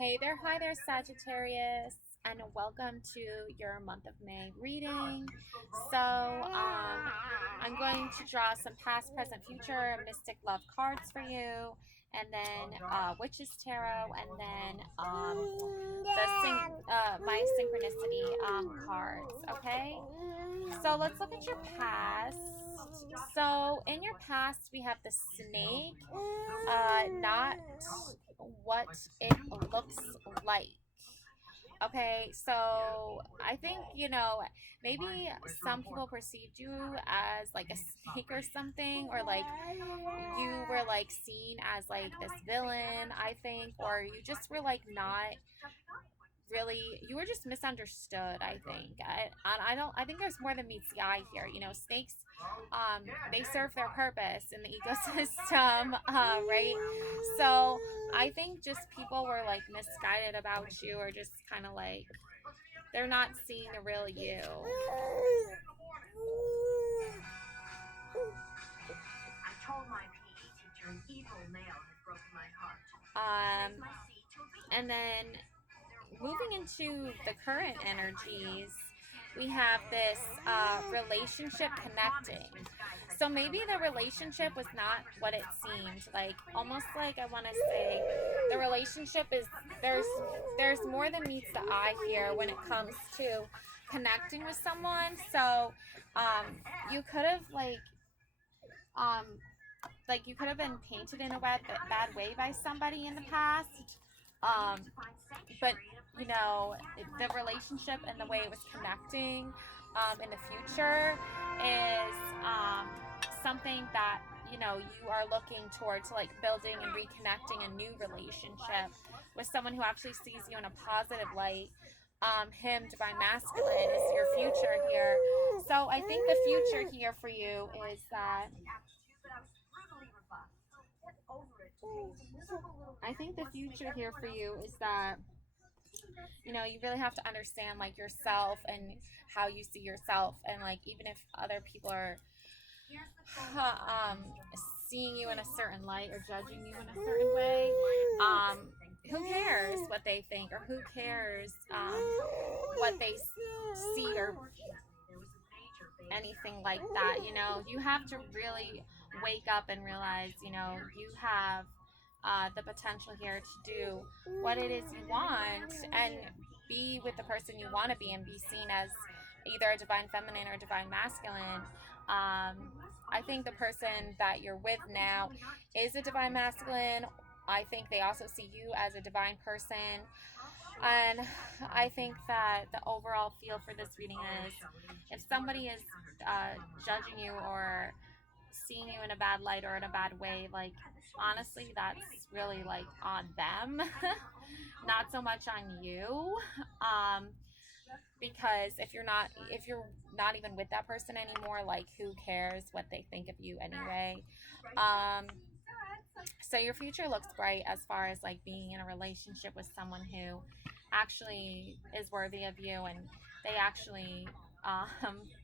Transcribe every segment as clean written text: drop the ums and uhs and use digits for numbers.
Hey there, hi there, Sagittarius, and welcome to your month of May reading. I'm going to draw some past, present, future, mystic love cards for you, and then Witch's Tarot, and then my synchronicity cards. Okay, so let's look at your past. So in your past, we have the snake, not what it looks like. Okay, so I think, maybe some people perceived you as like a snake or something, or like you were like seen as like this villain, I think, or you just were like not really, you were just misunderstood, I think. I think there's more than meets the eye here. Snakes, they serve their purpose in the ecosystem, right? So I think just people were like misguided about you, or just kind of like they're not seeing the real you. Um, and then moving into the current energies, we have this relationship connecting. So maybe the relationship was not what it seemed. Like, almost like, I want to say the relationship is, there's more than meets the eye here when it comes to connecting with someone. So you could have um you could have been painted in a bad way by somebody in the past. Um, but the relationship and the way it was connecting in the future is something that you are looking towards, like building and reconnecting a new relationship with someone who actually sees you in a positive light. Him, divine masculine, is your future here. So I think the future here for you is that you really have to understand like yourself and how you see yourself, and like even if other people are um seeing you in a certain light or judging you in a certain way, who cares what they think, or who cares what they see, or anything like that. You have to really wake up and realize, you have the potential here to do what it is you want, and be with the person you want to be, and be seen as either a divine feminine or a divine masculine. I think the person that you're with now is a divine masculine. I think they also see you as a divine person. And I think that the overall feel for this reading is, if somebody is judging you or seeing you in a bad light or in a bad way, like, honestly, that's really like on them, not so much on you. Because if you're not even with that person anymore, like, who cares what they think of you anyway? Um, so your future looks bright as far as like being in a relationship with someone who actually is worthy of you, and they actually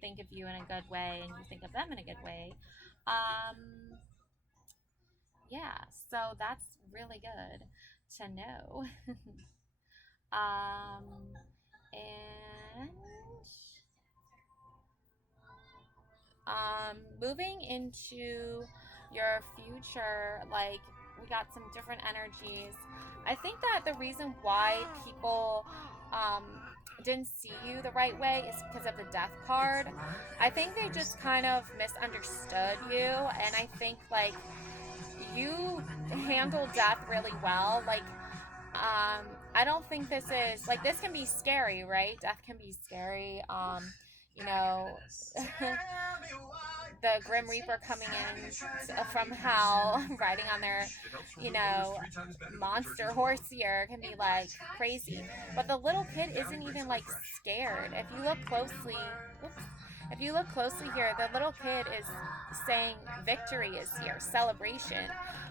think of you in a good way, and you think of them in a good way. Um, yeah, so that's really good to know. um, and moving into your future, like, we got some different energies. I think that the reason why people didn't see you the right way is because of the death card. I think they just kind of misunderstood you, and I think like you handle death really well. Like, I don't think this is like, this can be scary, right? Death can be scary. You know, the Grim Reaper coming in from hell, riding on their, monster horse here, can be like crazy. But the little kid isn't even like scared. If you look closely here, the little kid is saying victory is here, celebration.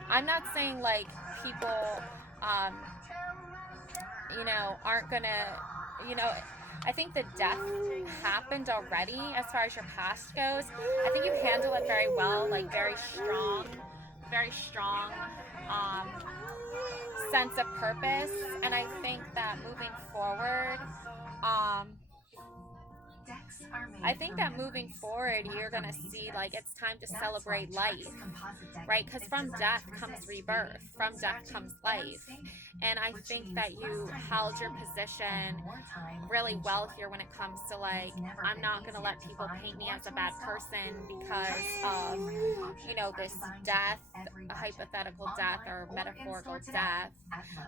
I'm not saying like people, um, aren't gonna, you know, I think the death happened already as far as your past goes. I think you handle it very well, like very strong, very strong. sense of purpose. And I think that moving forward, um, I think that moving forward, you're going to see like it's time to celebrate life, right? Because from death comes rebirth, from death comes life. And I think that you held your position really well here when it comes to like, I'm not going to let people paint me as a bad person because of, you know, this death, a hypothetical death or metaphorical death.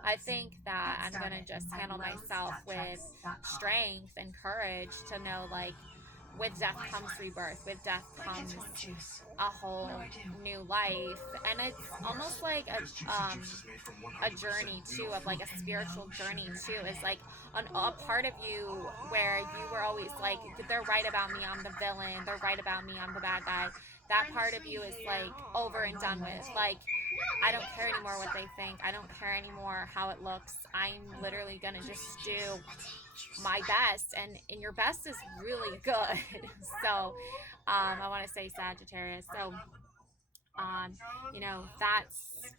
I think that I'm going to just handle myself with strength and courage to know like, with death comes rebirth, with death comes a whole new life. And it's almost like a journey too, of like a spiritual journey too. Is like a part of you where you were always like, they're right about me, I'm the villain, they're right about me, I'm the bad guy. That part of you is like over and done with. Like, I don't care anymore what they think, I don't care anymore how it looks. I'm literally gonna just do my best, and your best is really good. So I want to say Sagittarius. So you know, that's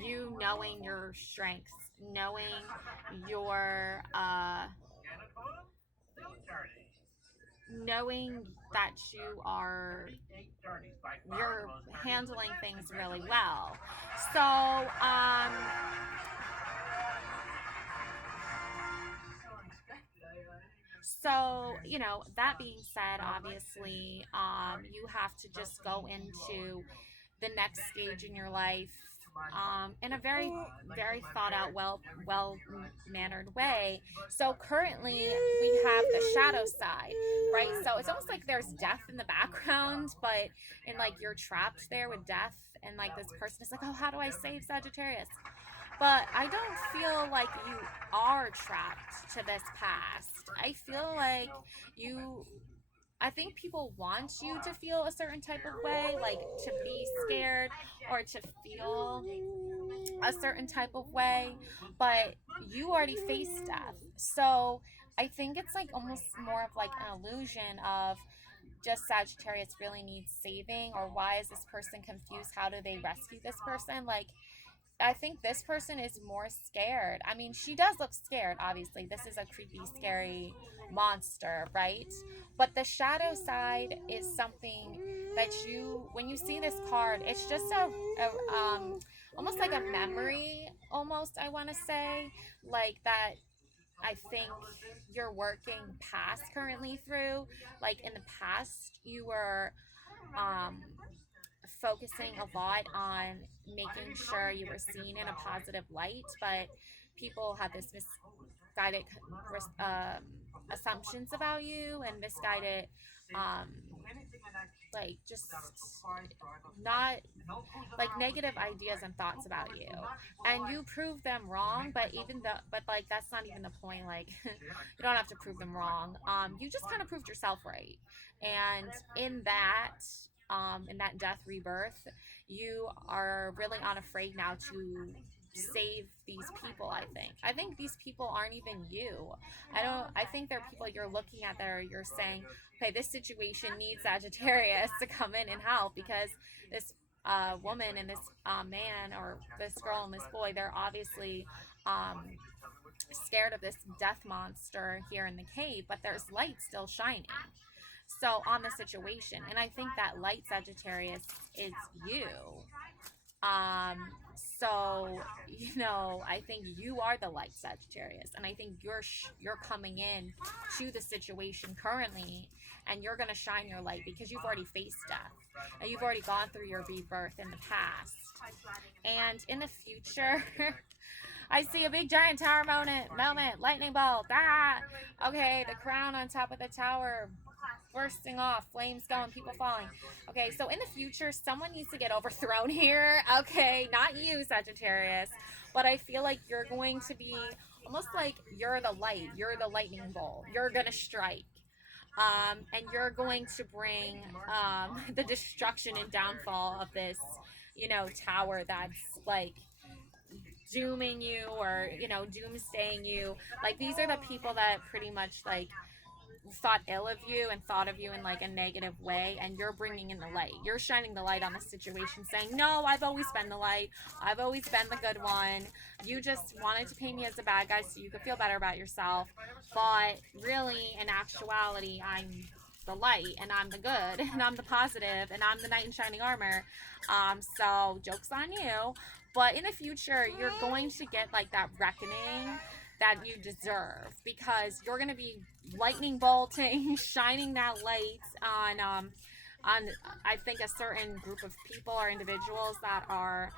you knowing your strengths, knowing your knowing that you're handling things really well. So you know, that being said, obviously, you have to just go into the next stage in your life in a very, very thought out, well mannered way. So currently, we have the shadow side, right? So it's almost like there's death in the background, but and like you're trapped there with death, and like this person is like, oh, how do I save Sagittarius? But I don't feel like you are trapped to this past. I feel like you I think people want you to feel a certain type of way, like to be scared or to feel a certain type of way, but you already faced death. So I think it's like almost more of like an illusion of just Sagittarius really needs saving, or why is this person confused? How do they rescue this person? Like, I think this person is more scared. I mean, she does look scared, obviously. This is a creepy, scary monster, right? But the shadow side is something that when you see this card, it's just almost like a memory, almost, I want to say, like that I think you're working past currently through. Like in the past, you were um, focusing a lot on making sure you were seen in a positive light, but people had this misguided assumptions about you and misguided, um, like just not like negative ideas and thoughts about you, and you prove them wrong. But even though, but like that's not even the point. Like you don't have to prove them wrong. You just kind of proved yourself right, and in that death rebirth, you are really unafraid now to save these people. I think these people aren't even you. I think they're people you're looking at that are, you're saying, okay, this situation needs Sagittarius to come in and help, because this woman and this man, or this girl and this boy, they're obviously um, scared of this death monster here in the cave, but there's light still shining. So on the situation, and I think that light, Sagittarius, is you. Um, so you know, I think you are the light, Sagittarius, and I think you're coming in to the situation currently, and you're gonna shine your light because you've already faced death, and you've already gone through your rebirth in the past, and in the future. I see a big giant tower moment, lightning bolt. Ah, okay, the crown on top of the tower bursting off, flames going, people falling. Okay, so in the future, someone needs to get overthrown here. Okay, not you, Sagittarius, but I feel like you're going to be almost like you're the light, you're the lightning bolt. You're gonna strike. And you're going to bring the destruction and downfall of this, you know, tower that's like dooming you, or you know, doomsaying you. Like these are the people that pretty much like thought ill of you and thought of you in like a negative way, and you're bringing in the light. You're shining the light on the situation, saying, no, I've always been the light, I've always been the good one. You just wanted to paint me as the bad guy so you could feel better about yourself, but really in actuality I'm the light, and I'm the good, and I'm the positive, and I'm the knight in shining armor. So joke's on you. But in the future, you're going to get like that reckoning that you deserve, because you're going to be lightning bolting, shining that light on I think a certain group of people or individuals that are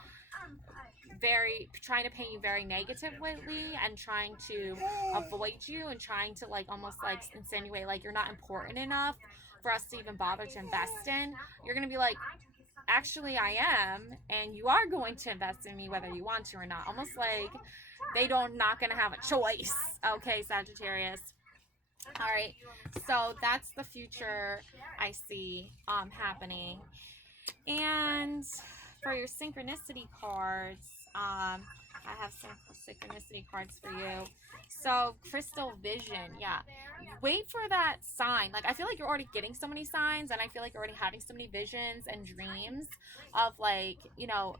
very trying to paint you very negatively and trying to avoid you and trying to like almost like insinuate like you're not important enough for us to even bother to invest in. You're going to be like, actually I am, and you are going to invest in me whether you want to or not. Almost like they don't not going to have a choice. Okay, Sagittarius. All right, so that's the future I see happening. And for your synchronicity cards, I have some synchronicity cards for you. So crystal vision, yeah. Wait for that sign. Like, I feel like you're already getting so many signs, and I feel like you're already having so many visions and dreams of like, you know,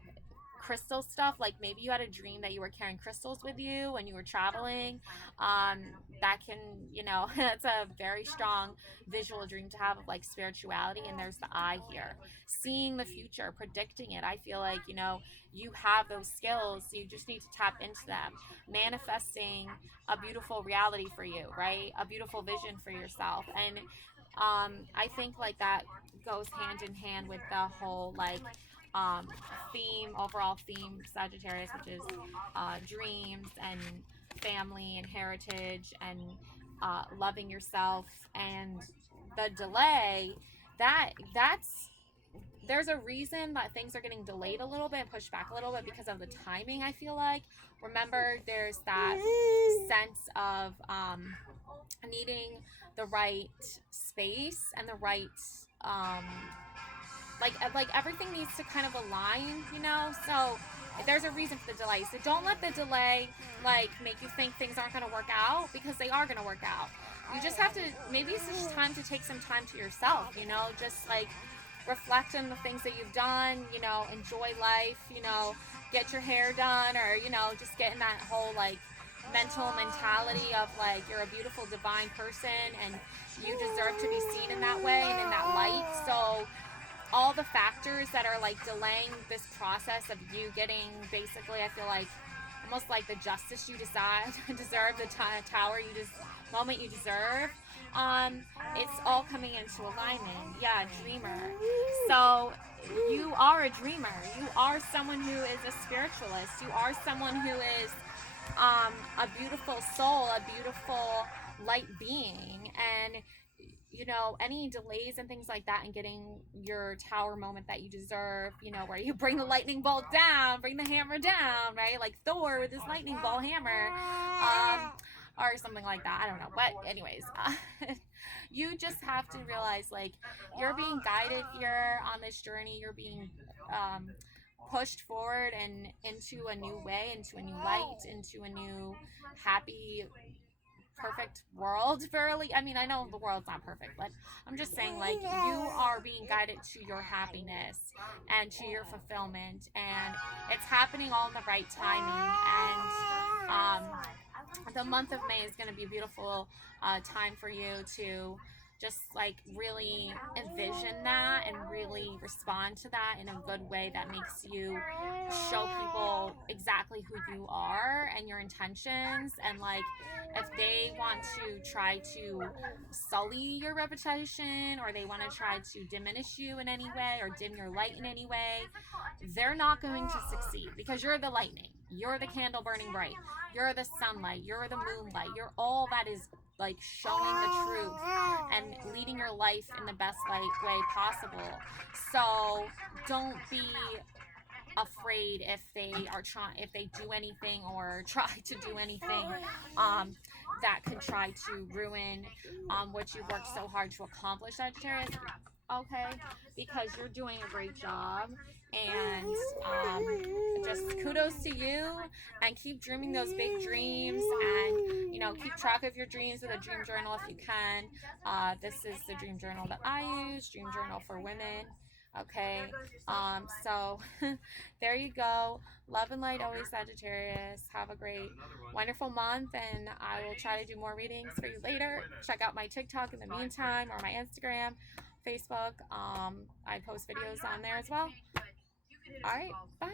crystal stuff. Like maybe you had a dream that you were carrying crystals with you when you were traveling. That can, you know, it's a very strong visual dream to have of like spirituality. And there's the eye here, seeing the future, predicting it. I feel like, you know, you have those skills, you just need to tap into them. Manifesting a beautiful reality for you, right? A beautiful vision for yourself. And I think like that goes hand in hand with the whole like um, overall theme, Sagittarius, which is dreams and family and heritage and loving yourself. And the delay, that's there's a reason that things are getting delayed a little bit and pushed back a little bit because of the timing. I feel like, remember, there's that sense of needing the right space and the right like everything needs to kind of align, you know. So there's a reason for the delay. So don't let the delay like make you think things aren't going to work out, because they are going to work out. You just have to, maybe it's just time to take some time to yourself, you know, just like reflect on the things that you've done, you know, enjoy life, you know, get your hair done, or, you know, just get in that whole like mental mentality of like you're a beautiful divine person and you deserve to be seen in that way and in that light. So all the factors that are like delaying this process of you getting, basically, I feel like almost like the justice you deserve, the tower moment you deserve, it's all coming into alignment. Yeah, dreamer. So you are a dreamer. You are someone who is a spiritualist. You are someone who is a beautiful soul, a beautiful light being. And you know, any delays and things like that and getting your tower moment that you deserve, you know, where you bring the lightning bolt down, bring the hammer down, right? Like Thor with his lightning bolt hammer, or something like that. I don't know. But anyways, you just have to realize like you're being guided here on this journey. You're being pushed forward and into a new way, into a new light, into a new happy, perfect world. Fairly, I mean, I know the world's not perfect, but I'm just saying like you are being guided to your happiness and to your fulfillment, and it's happening all in the right timing. And the month of May is going to be a beautiful time for you to just like really envision that and really respond to that in a good way that makes you show people exactly who you are and your intentions. And like if they want to try to sully your reputation, or they want to try to diminish you in any way or dim your light in any way, they're not going to succeed, because you're the lightning, you're the candle burning bright, you're the sunlight, you're the moonlight, you're all that is like showing the truth and leading your life in the best way possible. So don't be afraid if they do anything or try to do anything that could try to ruin what you worked so hard to accomplish, Sagittarius. Okay, because you're doing a great job. And just kudos to you, and keep dreaming those big dreams, and keep track of your dreams with a dream journal if you can. This is the dream journal that I use, dream journal for women. Okay, so there you go. Love and light always, Sagittarius. Have a great, wonderful month, and I will try to do more readings for you later. Check out my TikTok in the meantime, or my Instagram, Facebook. I post videos on there as well. All right, bye.